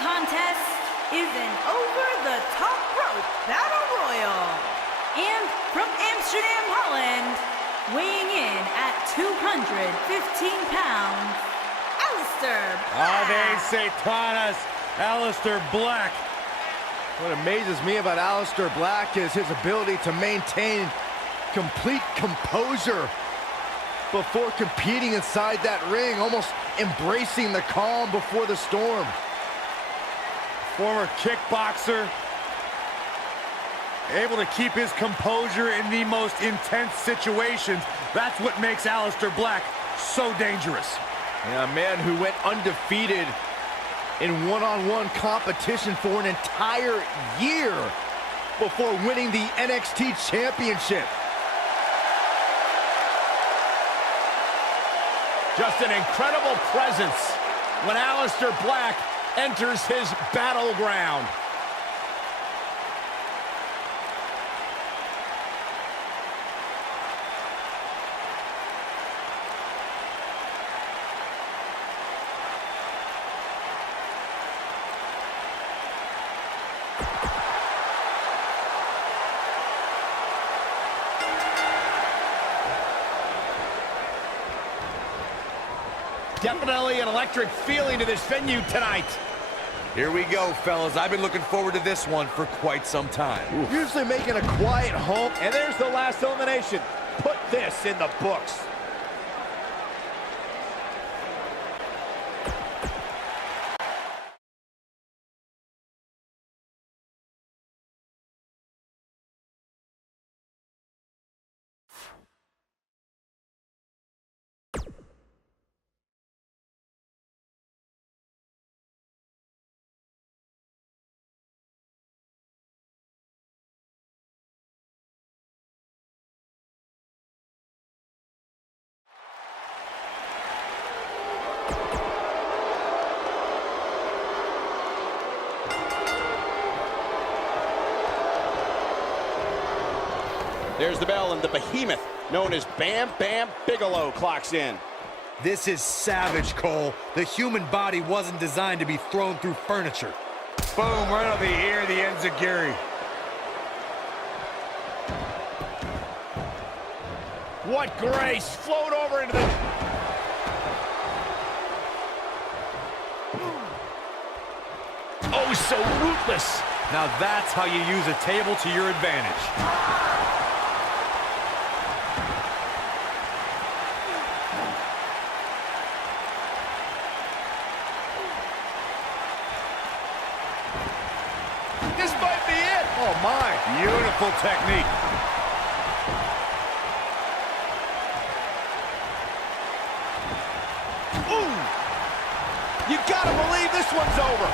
contest is an over-the-top rope battle royal. And from Amsterdam, Holland, weighing in at 215 pounds, Aleister Black. Ave Satanas, Aleister Black. What amazes me about Aleister Black is his ability to maintain complete composure before competing inside that ring, almost embracing the calm before the storm. Former kickboxer, able to keep his composure in the most intense situations. That's what makes Aleister Black so dangerous. Yeah, a man who went undefeated in one-on-one competition for an entire year before winning the NXT Championship. Just an incredible presence when Aleister Black enters his battleground. Definitely an electric feeling to this venue tonight. Here we go, fellas. I've been looking forward to this one for quite some time. Usually making a quiet home. And there's the last elimination. Put this in the books. There's the bell, and the behemoth known as Bam Bam Bigelow clocks in. This is savage, Cole. The human body wasn't designed to be thrown through furniture. Boom, right on the ear, the enziguri. What grace! Float over into the... Oh, so ruthless! Now that's how you use a table to your advantage. This might be it! Oh my! Beautiful technique. Ooh! You gotta believe this one's over!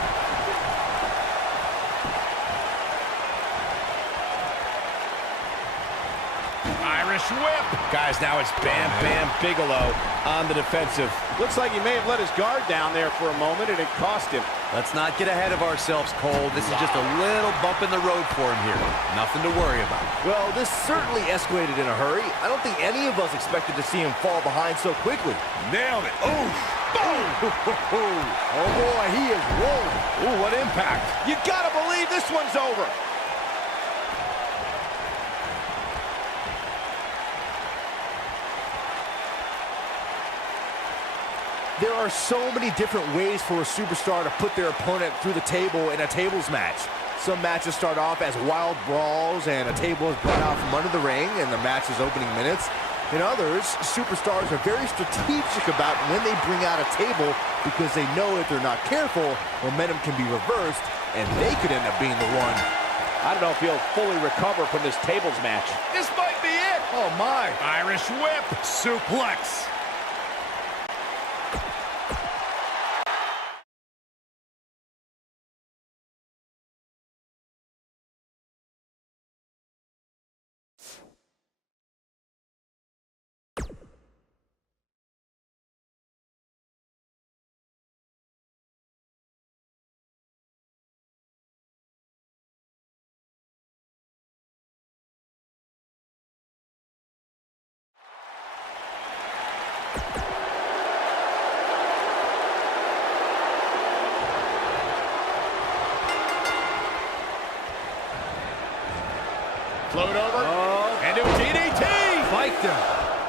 Irish whip! Guys, now it's Bam Bam Bigelow on the defensive. Looks like he may have let his guard down there for a moment, and it cost him. Let's not get ahead of ourselves, Cole. This is just a little bump in the road for him here. Nothing to worry about. Well, this certainly escalated in a hurry. I don't think any of us expected to see him fall behind so quickly. Nailed it. Ooh. Boom. Oh boy, he is rolling. Ooh, what impact. You gotta believe this one's over. There are so many different ways for a superstar to put their opponent through the table in a tables match. Some matches start off as wild brawls and a table is brought out from under the ring in the match's opening minutes. In others, superstars are very strategic about when they bring out a table because they know if they're not careful, momentum can be reversed and they could end up being the one. I don't know if he'll fully recover from this tables match. This might be it. Oh my. Irish whip. Suplex. Float over. And do a DDT. Spiked him.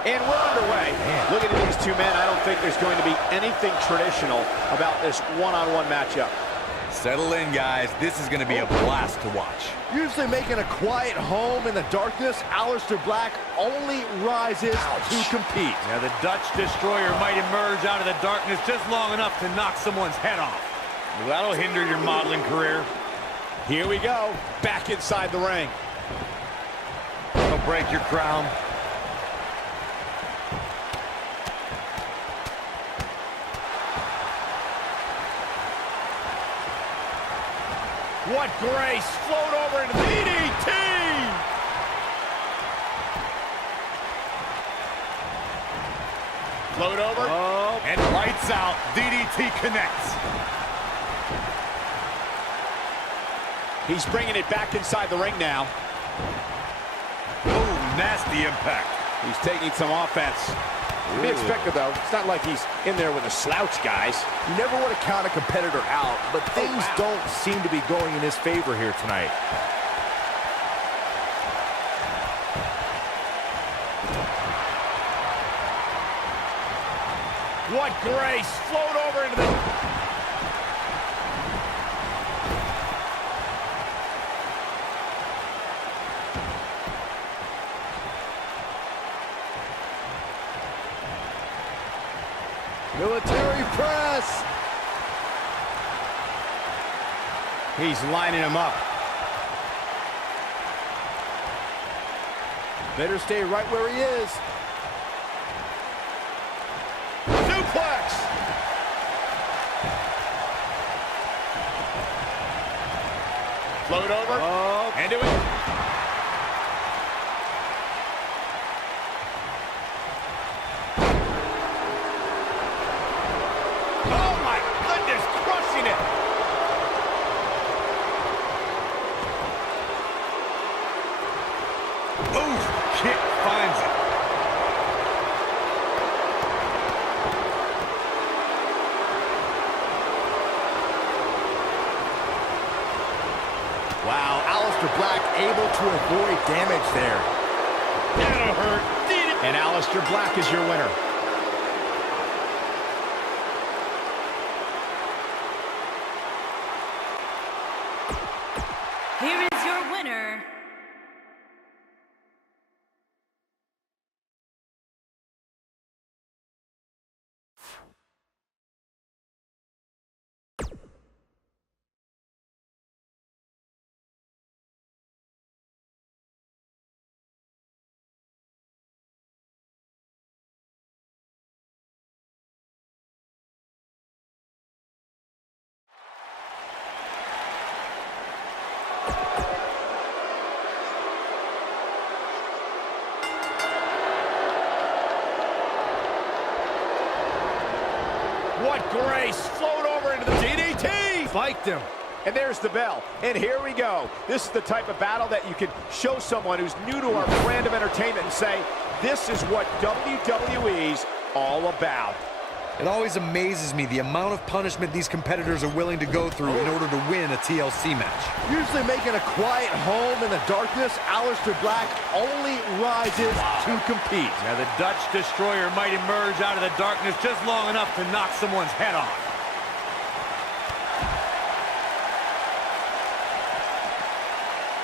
And we're underway. Looking at these two men, I don't think there's going to be anything traditional about this one-on-one matchup. Settle in, guys. This is going to be a blast to watch. Usually making a quiet home in the darkness, Aleister Black only rises to compete. Yeah, the Dutch Destroyer might emerge out of the darkness just long enough to knock someone's head off. Well, that'll hinder your modeling career. Here we go. Back inside the ring. It'll break your crown. What grace. Float over into DDT. Float over. And lights out. DDT connects. He's bringing it back inside the ring now. Oh, nasty impact. He's taking some offense. To be expected, though. It's not like he's in there with a slouch, guys. You never want to count a competitor out, but things don't seem to be going in his favor here tonight. What grace. Float over into the... Military press. He's lining him up. Better stay right where he is. Suplex. Float over. And do it. Kick finds it. Wow, Aleister Black able to avoid damage there. That'll hurt. And Aleister Black is your winner. Here is your winner, What grace. Float over into the DDT. Spiked him. And there's the bell. And here we go. This is the type of battle that you can show someone who's new to our brand of entertainment and say, this is what WWE's all about. It always amazes me the amount of punishment these competitors are willing to go through in order to win a TLC match. Usually making a quiet home in the darkness, Aleister Black only rises to compete. Now the Dutch Destroyer might emerge out of the darkness just long enough to knock someone's head off.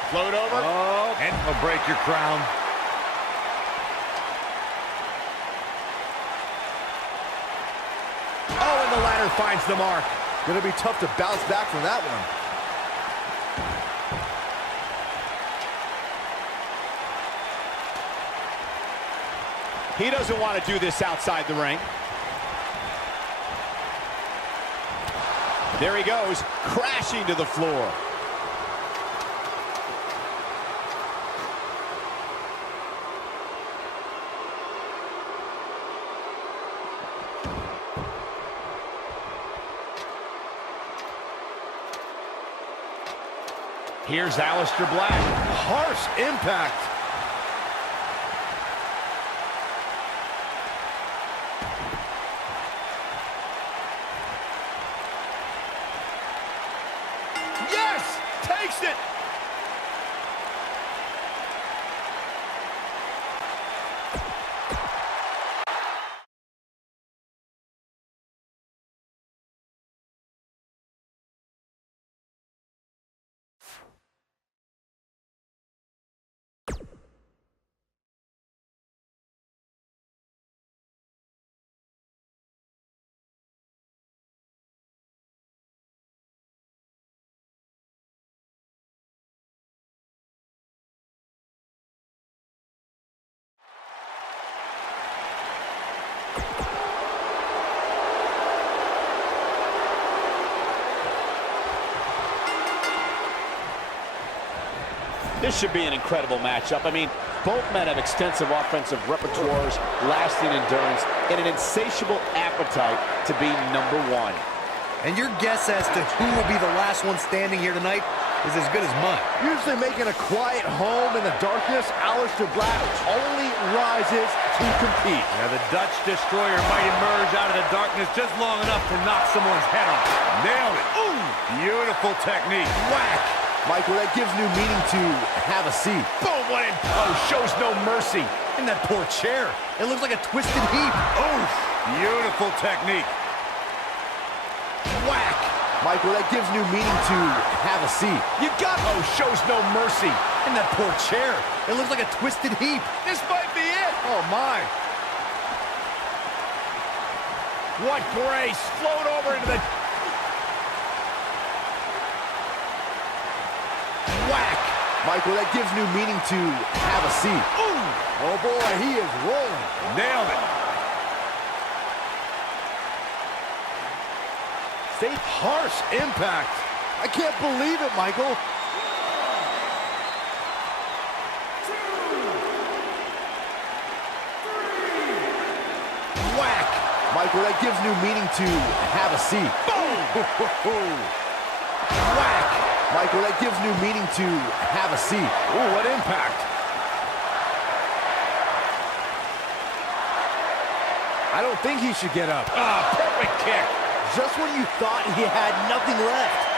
Float over. And it'll break your crown. Oh, and the ladder finds the mark. Gonna be tough to bounce back from that one. He doesn't want to do this outside the ring. There he goes, crashing to the floor. Here's Aleister Black. Harsh impact. Yes! Takes it! This should be an incredible matchup. I mean, both men have extensive offensive repertoires, lasting endurance, and an insatiable appetite to be number one. And your guess as to who will be the last one standing here tonight is as good as mine. Usually making a quiet home in the darkness, Aleister Black only rises to compete. Yeah, the Dutch Destroyer might emerge out of the darkness just long enough to knock someone's head off. Nailed it. Ooh, beautiful technique. Whack! Michael, that gives new meaning to have a seat. Boom, what in? Oh, shows no mercy. And that poor chair. It looks like a twisted heap. Oof, beautiful technique. Whack! Michael, that gives new meaning to have a seat. You got, oh, shows no mercy. And that poor chair. It looks like a twisted heap. This might be it. Oh, my. What grace. Float over into the... Whack! Michael, that gives new meaning to have a seat. Ooh, Oh, boy, he is rolling. nailed it. Harsh impact. I can't believe it, Michael. Whack! Michael, that gives new meaning to have a seat. Boom! Whack! Michael, that gives new meaning to have a seat. Ooh, what impact. I don't think he should get up. Ah, perfect kick. Just when you thought he had nothing left.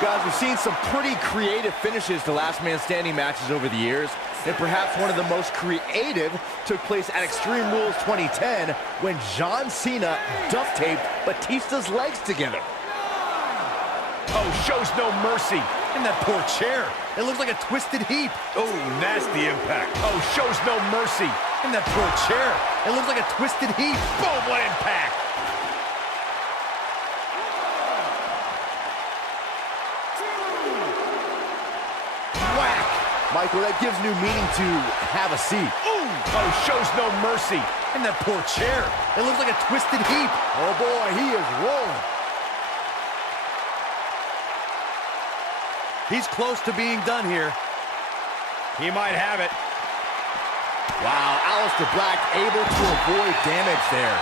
Guys, we've seen some pretty creative finishes to last man standing matches over the years, and perhaps one of the most creative took place at Extreme Rules 2010 when John Cena duct-taped Batista's legs together. Oh, shows no mercy. And that poor chair. It looks like a twisted heap. Oh, nasty impact. Oh, shows no mercy. And that poor chair. It looks like a twisted heap. Boom, what impact. Whack! Michael, that gives new meaning to have a seat. Ooh, oh, shows no mercy. And that poor chair. It looks like a twisted heap. Oh boy, he is rolling. He's close to being done here. He might have it. Wow, Aleister Black able to avoid damage there.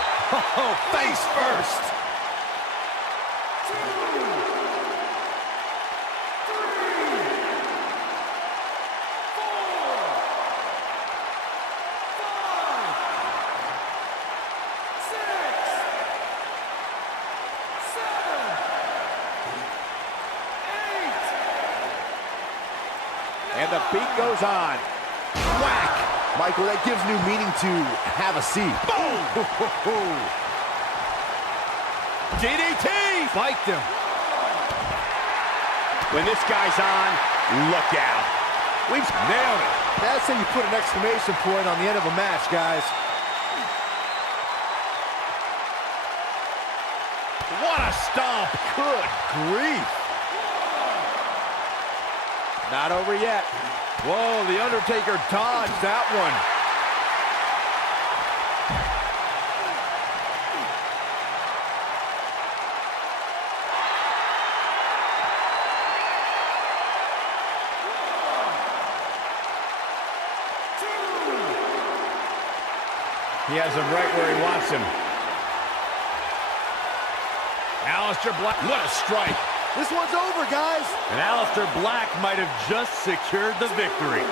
Oh, face first. And the beat goes on. Whack! Michael, that gives new meaning to have a seat. Boom! DDT! Spiked him. When this guy's on, look out. We've nailed it. That's how you put an exclamation point on the end of a match, guys. What a stomp. Good grief. Not over yet. Whoa, The Undertaker dodged that one. He has him right where he wants him. Aleister Black, what a strike. This one's over, guys. And Aleister Black might have just secured the victory.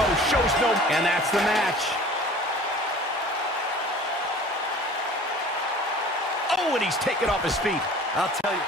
Oh, shows no... And that's the match. Oh, and he's taken off his feet. I'll tell you.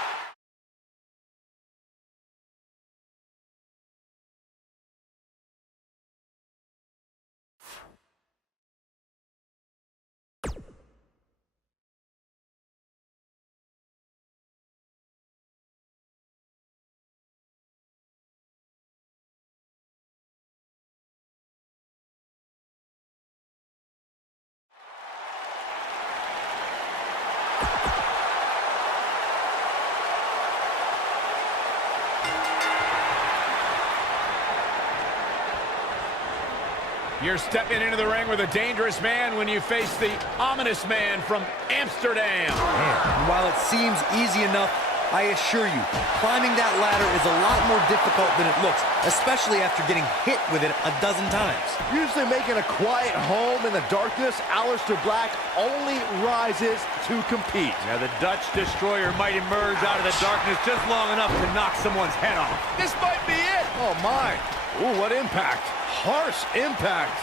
You're stepping into the ring with a dangerous man when you face the ominous man from Amsterdam. And while it seems easy enough, I assure you, climbing that ladder is a lot more difficult than it looks, especially after getting hit with it a dozen times. Usually making a quiet home in the darkness, Aleister Black only rises to compete. Now the Dutch Destroyer might emerge out of the darkness just long enough to knock someone's head off. This might be it. Oh my! Ooh, what impact! Harsh impact!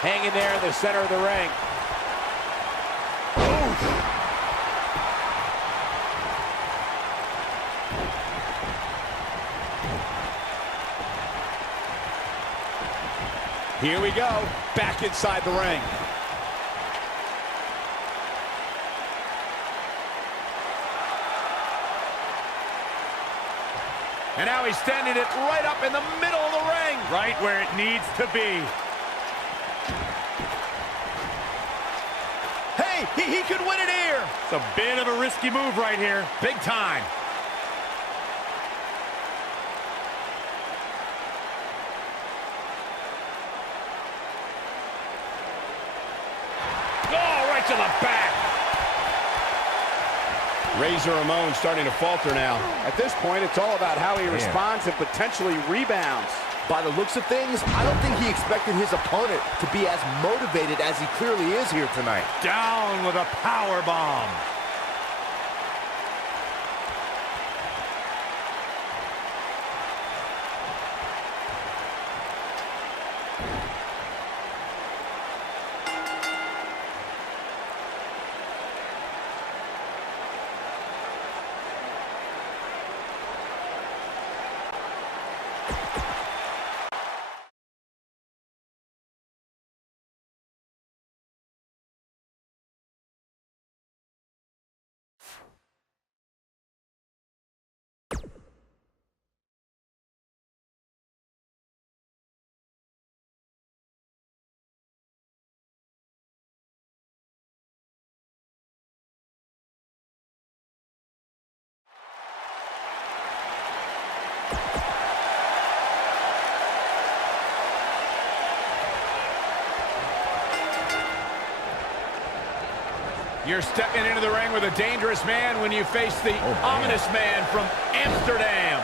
Hanging there in the center of the ring. Here we go, back inside the ring. And now he's standing it right up in the middle of the ring. Right where it needs to be. Hey, he could win it here. It's a bit of a risky move right here. Big time. Oh, right to the back. Razor Ramon starting to falter now. At this point, it's all about how he responds and potentially rebounds. By the looks of things, I don't think he expected his opponent to be as motivated as he clearly is here tonight. Down with a power bomb. You're stepping into the ring with a dangerous man when you face the ominous man from Amsterdam.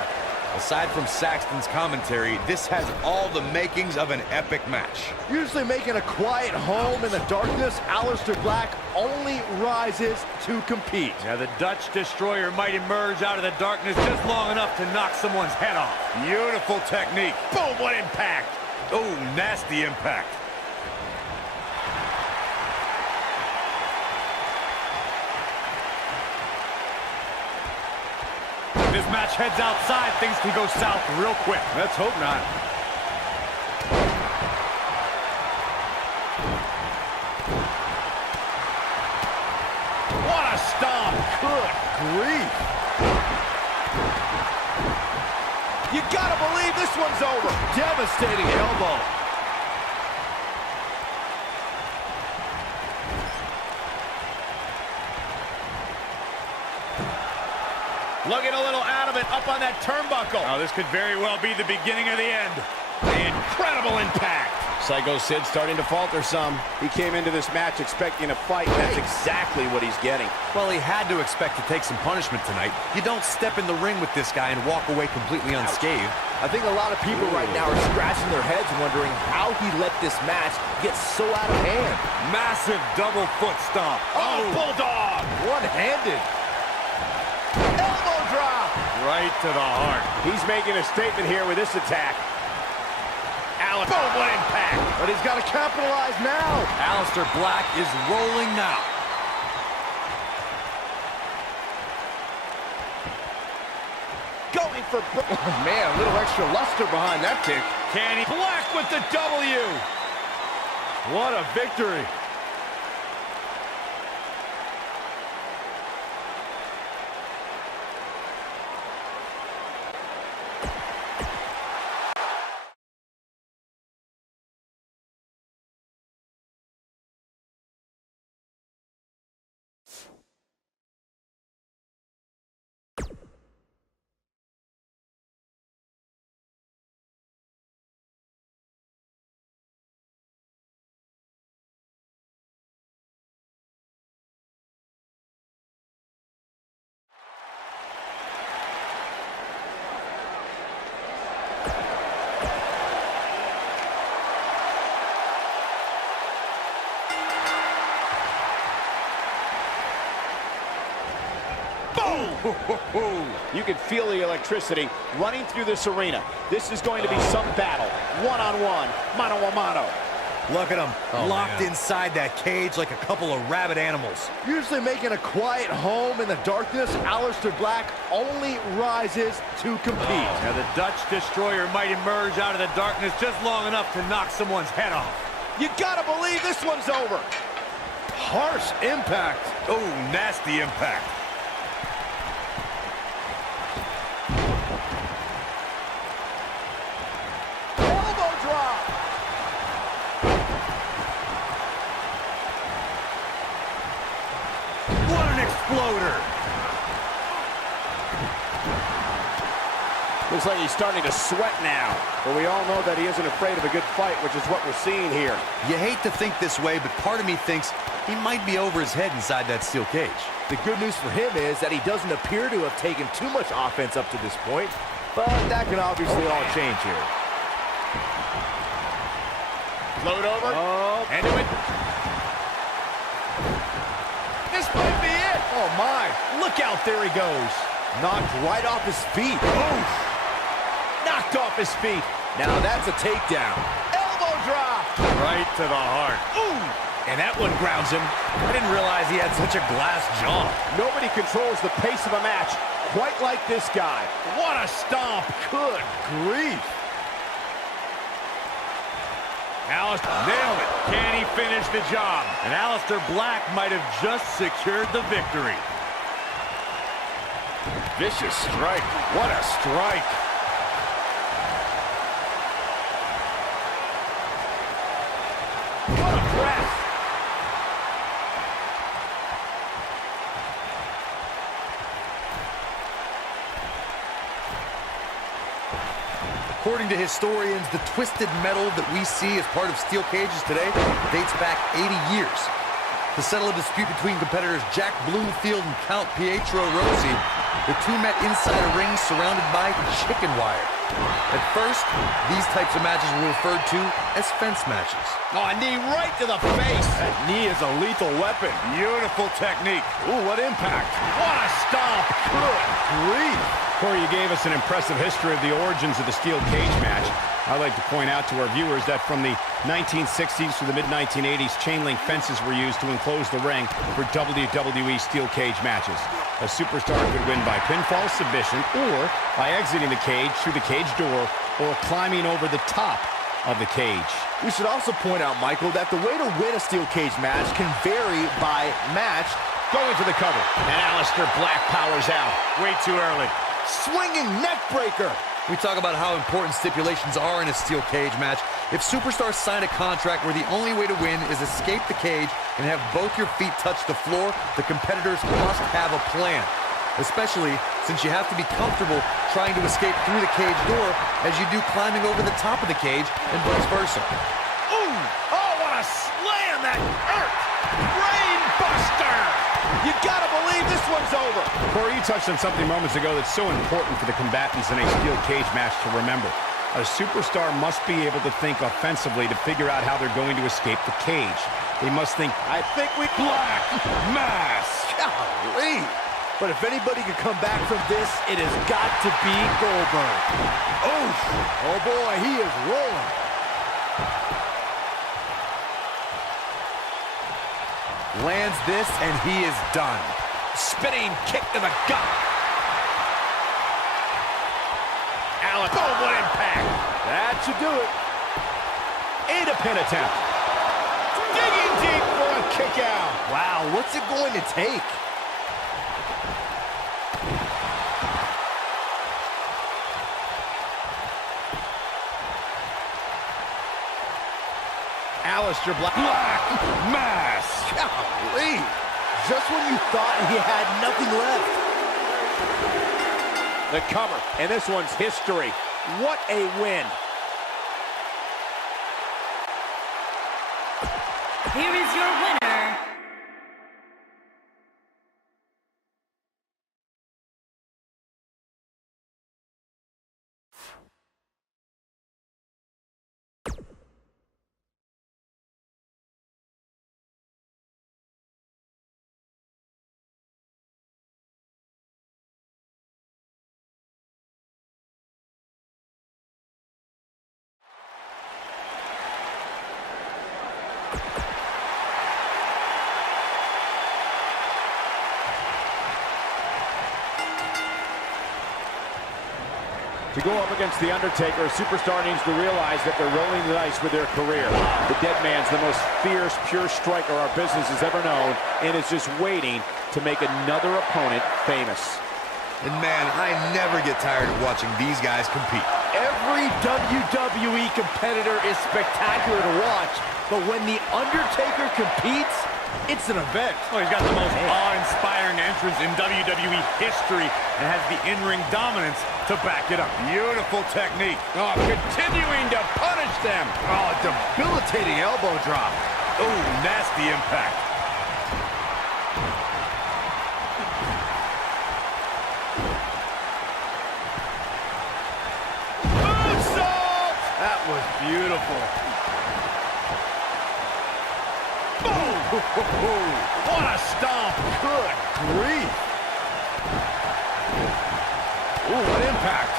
Aside from Saxton's commentary, this has all the makings of an epic match. Usually making a quiet home in the darkness, Aleister Black only rises to compete. Now the Dutch Destroyer might emerge out of the darkness just long enough to knock someone's head off. Beautiful technique. Boom, what impact. Oh, nasty impact. This match heads outside, things can go south real quick. Let's hope not. What a stomp. Good grief. You gotta believe this one's over. Devastating elbow. Looking a little out of it, up on that turnbuckle. Oh, this could very well be the beginning of the end. Incredible impact. Psycho Sid starting to falter some. He came into this match expecting a fight, and that's exactly what he's getting. Well, he had to expect to take some punishment tonight. You don't step in the ring with this guy and walk away completely unscathed. I think a lot of people right now are scratching their heads wondering how he let this match get so out of hand. Massive double foot stomp. Oh, Bulldog! One-handed. Elbow drop! Right to the heart. He's making a statement here with this attack. Aleister, boom, what impact! But he's got to capitalize now. Aleister Black is rolling now. Going for... Oh, man, a little extra luster behind that kick. Can he? Black with the W! What a victory. You can feel the electricity running through this arena. This is going to be some battle. One-on-one, mano-a-mano. Look at them, locked inside that cage like a couple of rabid animals. Usually making a quiet home in the darkness, Aleister Black only rises to compete. Now the Dutch Destroyer might emerge out of the darkness just long enough to knock someone's head off. You gotta believe this one's over. Harsh impact. Oh, nasty impact. Elbow drop. What an exploder. Looks like he's starting to sweat now. But we all know that he isn't afraid of a good fight, which is what we're seeing here. You hate to think this way, but part of me thinks he might be over his head inside that steel cage. The good news for him is that he doesn't appear to have taken too much offense up to this point, but that can obviously all change here. Float over. Oh, Into it. This might be it. oh my. Look out, there he goes. Knocked right off his feet. Oof. Knocked off his feet. Now that's a takedown. Elbow drop. Right to the heart. Ooh. And that one grounds him. I didn't realize he had such a glass jaw. Nobody controls the pace of a match quite like this guy. What a stomp. Good grief. Aleister nailed it. Can he finish the job? And Aleister Black might have just secured the victory. Vicious strike. What a strike. What a press. According to historians, the twisted metal that we see as part of steel cages today dates back 80 years. To settle a dispute between competitors Jack Bloomfield and Count Pietro Rossi, the two met inside a ring surrounded by chicken wire. At first, these types of matches were referred to as fence matches. Oh, a knee right to the face. That knee is a lethal weapon. Beautiful technique. Ooh, what impact. What a stomp. Good grief. Corey, you gave us an impressive history of the origins of the steel cage match. I'd like to point out to our viewers that from the 1960s to the mid-1980s, chain link fences were used to enclose the ring for WWE steel cage matches. A superstar could win by pinfall submission or by exiting the cage through the cage door or climbing over the top of the cage. We should also point out, Michael, that the way to win a steel cage match can vary by match. Going for the cover. And Aleister Black powers out. Way too early. Swinging neck breaker. We talk about how important stipulations are in a steel cage match. If superstars sign a contract where the only way to win is escape the cage and have both your feet touch the floor, the competitors must have a plan. Especially since you have to be comfortable trying to escape through the cage door as you do climbing over the top of the cage and vice versa. Ooh! Oh, what a slam that hurt! Brain buster! You gotta believe this one's over. Corey, you touched on something moments ago that's so important for the combatants in a steel cage match to remember. A superstar must be able to think offensively to figure out how they're going to escape the cage. They must think, I think we... Black mass. Golly. But if anybody could come back from this, it has got to be Goldberg. Oof. Oh boy, he is rolling. Lands this and he is done. Spinning kick to the gut. Alec, oh, what impact. That should do it. And a pin attempt. Digging deep for a kick out. Wow, what's it going to take? Aleister Black. Black mass. Golly. Just when you thought he had nothing left. The cover, and this one's history. What a win. Here is your winner, To go up against The Undertaker, a superstar needs to realize that they're rolling the dice with their career. The dead man's the most fierce, pure striker our business has ever known, and is just waiting to make another opponent famous. And man, I never get tired of watching these guys compete. Every WWE competitor is spectacular to watch, but when The Undertaker competes, it's an event. Oh, he's got the most awe-inspiring entrance in WWE history and has the in-ring dominance to back it up. Beautiful technique. Oh, continuing to punish them. Oh, debilitating elbow drop. Oh, nasty impact. Moonsault! That was beautiful. What a stomp. Good grief. Ooh, what impact.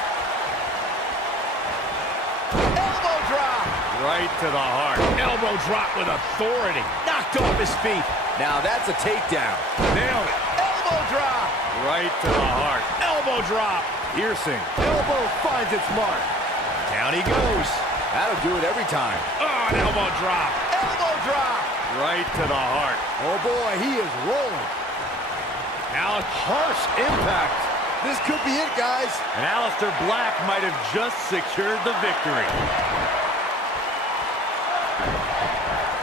Elbow drop. Right to the heart. Elbow drop with authority. Knocked off his feet. Now that's a takedown. Nailed it. Elbow drop. Right to the heart. Elbow drop. Piercing. Elbow finds its mark. Down he goes. That'll do it every time. Oh, an elbow drop. Elbow drop. Right to the heart. Oh boy, he is rolling. Now, Harsh impact. This could be it, guys. And Aleister Black might have just secured the victory.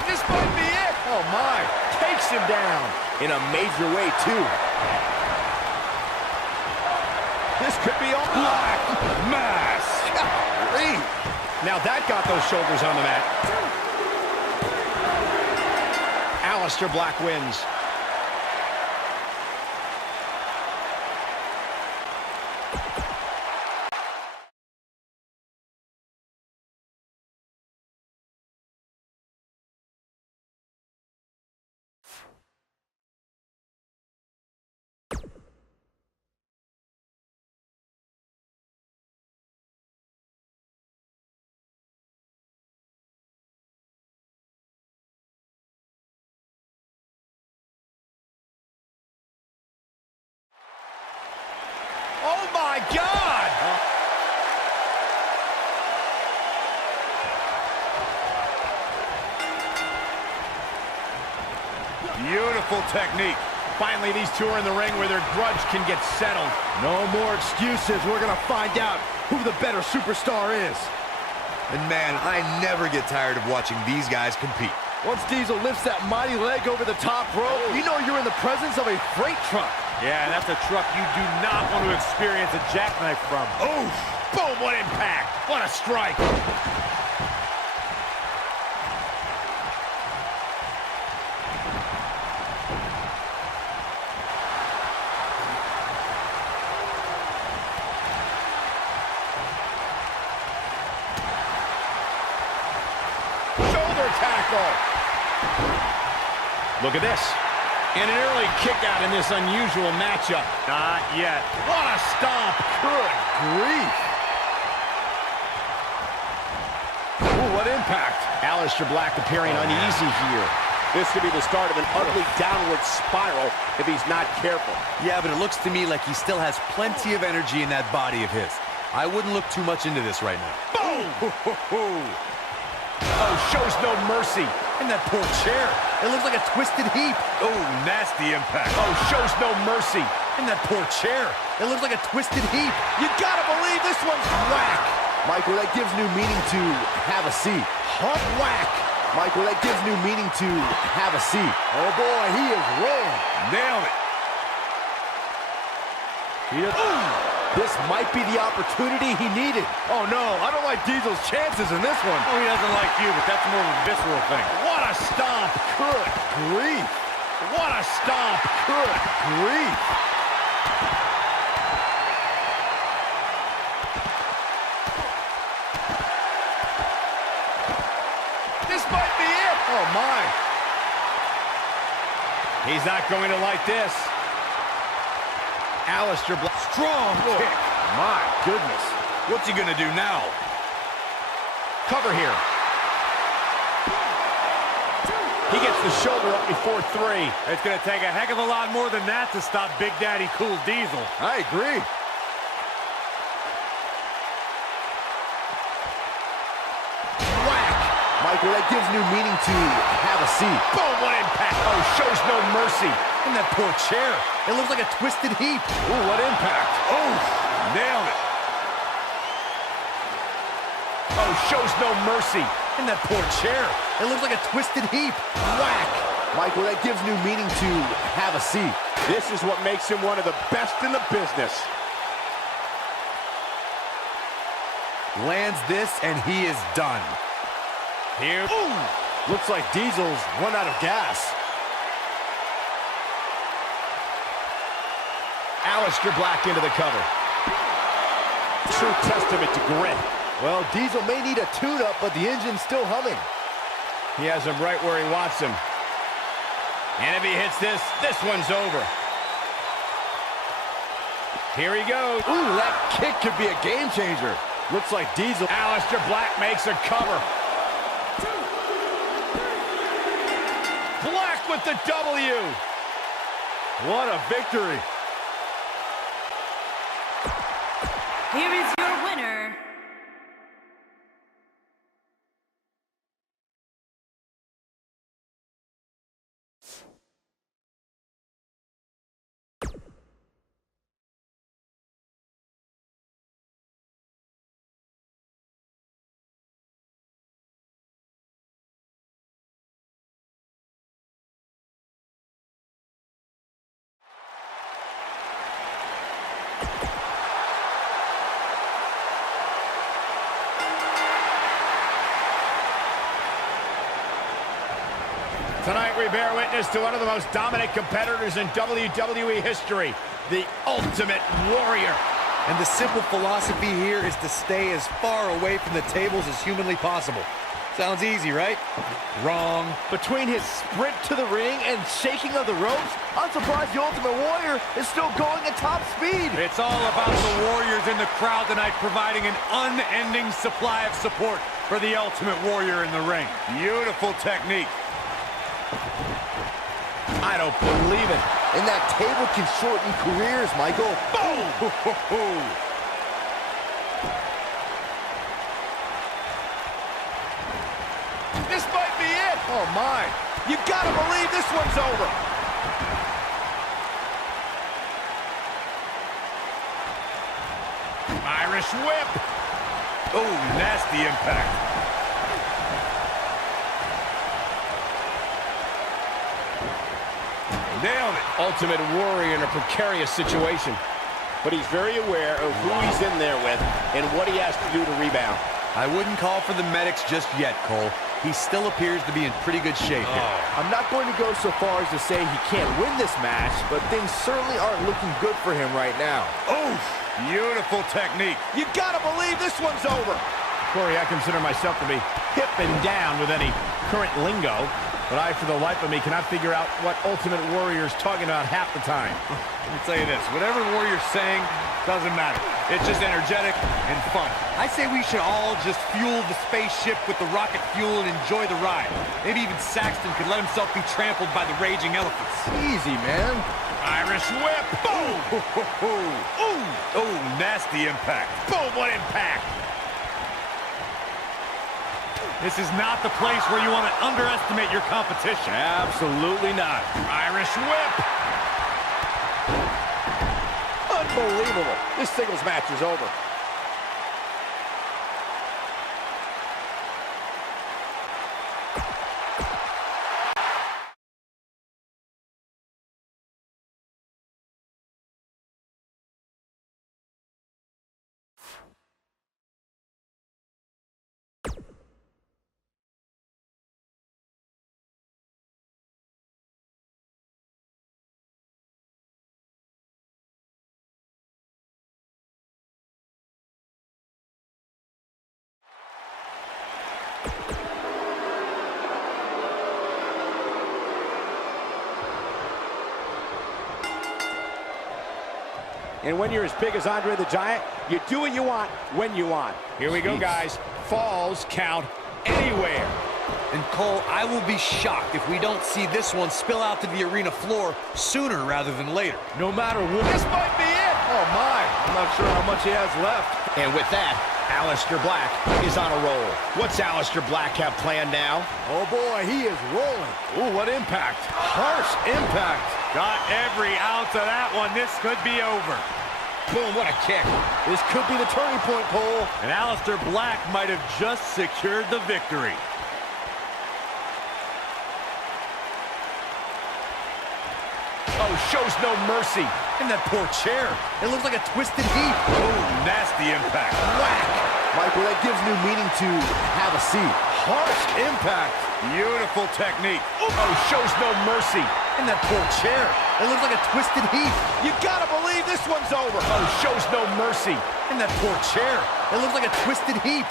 This might be it. Oh my, takes him down. In a major way, too. This could be all Black Mass. now that got those shoulders on the mat. Aleister Black wins. Oh my God! Beautiful technique. Finally, these two are in the ring where their grudge can get settled. No more excuses. We're gonna find out who the better superstar is. And man, I never get tired of watching these guys compete. Once Diesel lifts that mighty leg over the top rope, you know you're in the presence of a freight truck. Yeah, and that's a truck you do not want to experience a jackknife from. Oh, boom, what impact. What a strike. Shoulder tackle. Look at this. And an early kick out in this unusual matchup. Not yet. What a stomp. Good grief. Ooh, what impact. Aleister Black appearing uneasy here. This could be the start of an ugly downward spiral if he's not careful. Yeah, but it looks to me like he still has plenty of energy in that body of his. I wouldn't look too much into this right now. Boom! Oh, shows no mercy. And that poor chair. It looks like a twisted heap. Oh, nasty impact. Oh, shows no mercy. And that poor chair. It looks like a twisted heap. You gotta believe this one's whack. Michael, that gives new meaning to have a seat. Hot whack. Michael, that gives new meaning to have a seat. Oh boy, he is rolling. Nailed it. This might be the opportunity he needed. Oh no, I don't like Diesel's chances in this one. Oh, he doesn't like you, but that's more of a visceral thing. What a stomp. Good grief. What a stomp. Good grief. This might be it. Oh my. He's not going to like this. Aleister Black. Strong kick. My goodness. What's he gonna do now? Cover here. He gets the shoulder up before 3. It's going to take a heck of a lot more than that to stop Big Daddy Cool Diesel. I agree. Michael, that gives new meaning to have a seat. Boom, what impact. Oh, shows no mercy. And that poor chair. It looks like a twisted heap. Ooh, what impact. Oh, nailed it. Oh, shows no mercy. And that poor chair. It looks like a twisted heap. Whack. Michael, that gives new meaning to have a seat. This is what makes him one of the best in the business. Lands this, and he is done. Here. Ooh. Looks like Diesel's run out of gas. Aleister Black into the cover. True testament to grit. Well, Diesel may need a tune-up, but the engine's still humming. He has him right where he wants him. And if he hits this, this one's over. Here he goes. Ooh, that kick could be a game changer. Looks like Diesel. Aleister Black makes a cover. Black with the W. What a victory. Here is your winner, Tonight we bear witness to one of the most dominant competitors in WWE history, the Ultimate Warrior. And the simple philosophy here is to stay as far away from the tables as humanly possible. Sounds easy, right? Wrong. Between his sprint to the ring and shaking of the ropes, I'm surprised the Ultimate Warrior is still going at top speed. It's all about the Warriors in the crowd tonight, providing an unending supply of support for the Ultimate Warrior in the ring. Beautiful technique. I don't believe it. And that table can shorten careers, Michael. Boom! This might be it. Oh, my. You gotta believe this one's over. Irish whip. Oh, nasty impact. Nailed it. Ultimate Warrior in a precarious situation. But he's very aware of who he's in there with and what he has to do to rebound. I wouldn't call for the medics just yet, Cole. He still appears to be in pretty good shape here. I'm not going to go so far as to say he can't win this match, but things certainly aren't looking good for him right now. Oh, beautiful technique. You gotta believe this one's over. Corey, I consider myself to be hip and down with any current lingo, but I, for the life of me, cannot figure out what Ultimate Warrior is talking about half the time. Let me tell you this, whatever the Warrior's saying doesn't matter. It's just energetic and fun. I say we should all just fuel the spaceship with the rocket fuel and enjoy the ride. Maybe even Saxton could let himself be trampled by the raging elephants. Easy, man. Irish whip. Boom! Ooh. Oh, nasty impact. Boom, what impact! This is not the place where you want to underestimate your competition. Absolutely not. Irish whip. Unbelievable. This singles match is over. And when you're as big as Andre the Giant, you do what you want, when you want. Here we go, guys. Falls count anywhere. And Cole, I will be shocked if we don't see this one spill out to the arena floor sooner rather than later. No matter what. This might be it. Oh, my. I'm not sure how much he has left. And with that, Aleister Black is on a roll. What's Aleister Black have planned now? Oh boy, he is rolling. Ooh, what impact. Harsh impact. Got every ounce of that one. This could be over. Boom, what a kick. This could be the turning point, Cole. And Aleister Black might have just secured the victory. Oh, shows no mercy. And that poor chair. It looks like a twisted heap. Oh, nasty impact. Whack. Michael, that gives new meaning to have a seat. Harsh impact. Beautiful technique. Oh, shows no mercy. And that poor chair. It looks like a twisted heap. You gotta believe this one's over. Oh, shows no mercy. And that poor chair. It looks like a twisted heap.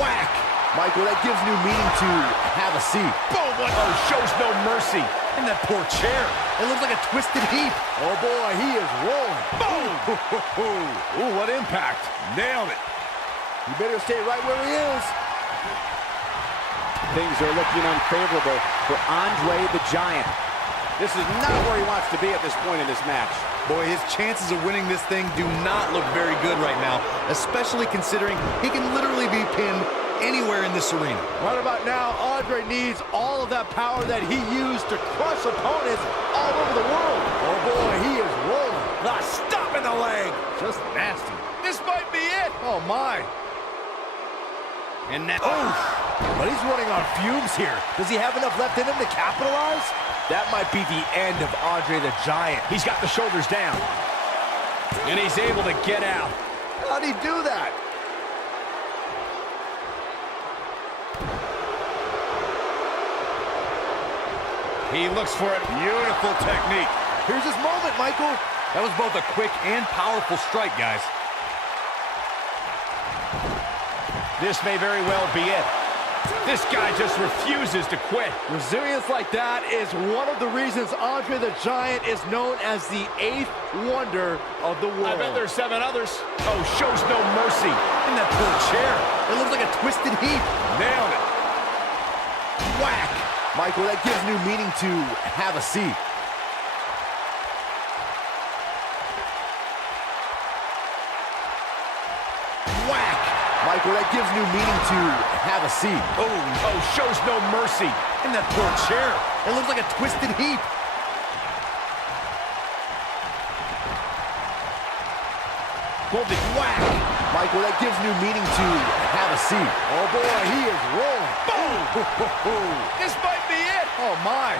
Whack. Michael, that gives new meaning to have a seat. Boom, what? Oh, shows no mercy. And that poor chair. It looks like a twisted heap. Oh boy, he is rolling. Boom. Ooh, what impact. Nailed it. You better stay right where he is. Things are looking unfavorable for Andre the Giant. This is not where he wants to be at this point in this match. Boy, his chances of winning this thing do not look very good right now, especially considering he can literally be pinned anywhere in this arena. Right about now, Andre needs all of that power that he used to crush opponents all over the world. Oh boy, he is rolling. Stop in the leg. Just nasty. This might be it. Oh my. And now, But he's running on fumes here. Does he have enough left in him to capitalize? That might be the end of Andre the Giant. he's got the shoulders down. And he's able to get out. How'd he do that? He looks for it. Beautiful technique. Here's his moment, Michael. That was both a quick and powerful strike, guys. This may very well be it. This guy just refuses to quit. Resilience like that is one of the reasons Andre the Giant is known as the 8th wonder of the world. I bet there's 7 others. Oh, shows no mercy. And that poor chair. It looks like a twisted heap. Nailed it. Whack. Michael, that gives new meaning to have a seat. Whack. Michael, that gives new meaning to have a seat. Oh, shows no mercy. And that poor chair. It looks like a twisted heap. Golden whack. Michael, that gives new meaning to have a seat. Oh boy, he is rolling. Boom. This might be it. Oh my.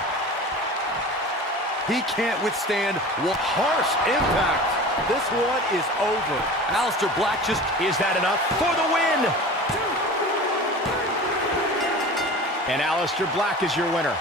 He can't withstand one Harsh impact. This one is over. Aleister Black just... Is that enough for the win? And Aleister Black is your winner.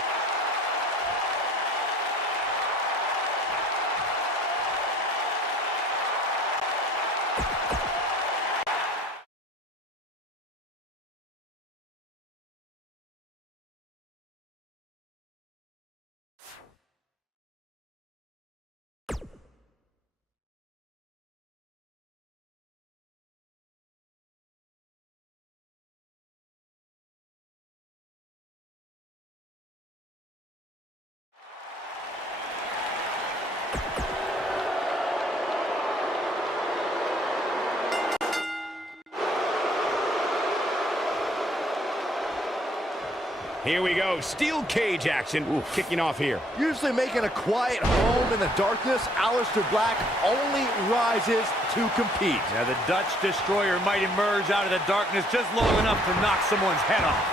Here we go, steel cage action kicking off here. Usually making a quiet home in the darkness, Aleister Black only rises to compete. Now the Dutch Destroyer might emerge out of the darkness just long enough to knock someone's head off.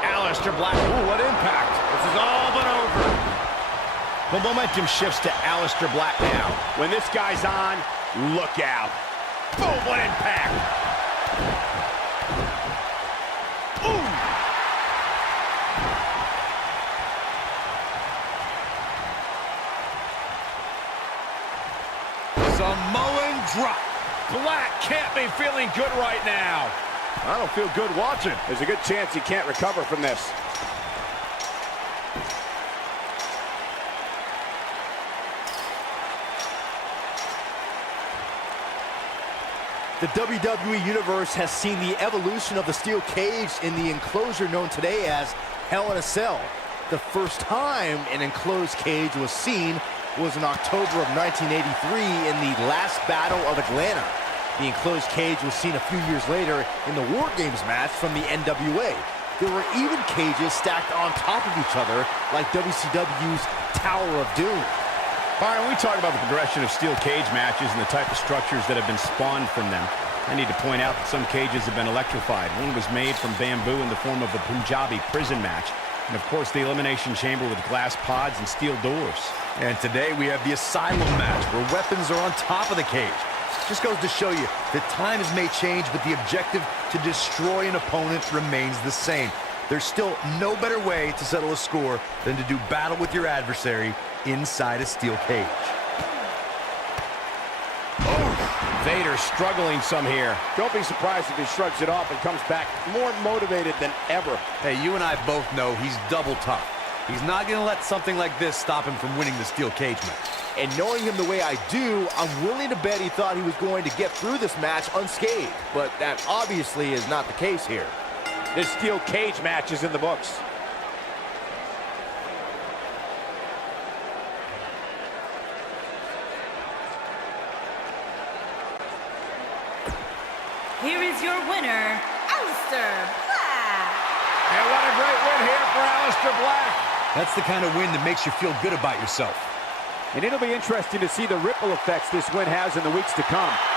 Aleister Black, ooh, what impact. This is all but over. The momentum shifts to Aleister Black now. When this guy's on, look out. Boom, what impact. Samoan drop. Black can't be feeling good right now. I don't feel good watching. There's a good chance he can't recover from this. The WWE Universe has seen the evolution of the steel cage in the enclosure known today as Hell in a Cell. The first time an enclosed cage was seen was in October of 1983 in the last Battle of Atlanta. The enclosed cage was seen a few years later in the War Games match from the NWA. There were even cages stacked on top of each other like WCW's Tower of Doom. Byron, we talk about the progression of steel cage matches and the type of structures that have been spawned from them. I need to point out that some cages have been electrified. One was made from bamboo in the form of a Punjabi prison match. And, of course, the Elimination Chamber with glass pods and steel doors. And today we have the Asylum match, where weapons are on top of the cage. Just goes to show you that times may change, but the objective to destroy an opponent remains the same. There's still no better way to settle a score than to do battle with your adversary inside a steel cage. Vader struggling some here. Don't be surprised if he shrugs it off and comes back more motivated than ever. Hey, you and I both know he's double tough. He's not going to let something like this stop him from winning the steel cage match. And knowing him the way I do, I'm willing to bet he thought he was going to get through this match unscathed. But that obviously is not the case here. This steel cage match is in the books. Here is your winner, Aleister Black. And what a great win here for Aleister Black. That's the kind of win that makes you feel good about yourself. And it'll be interesting to see the ripple effects this win has in the weeks to come.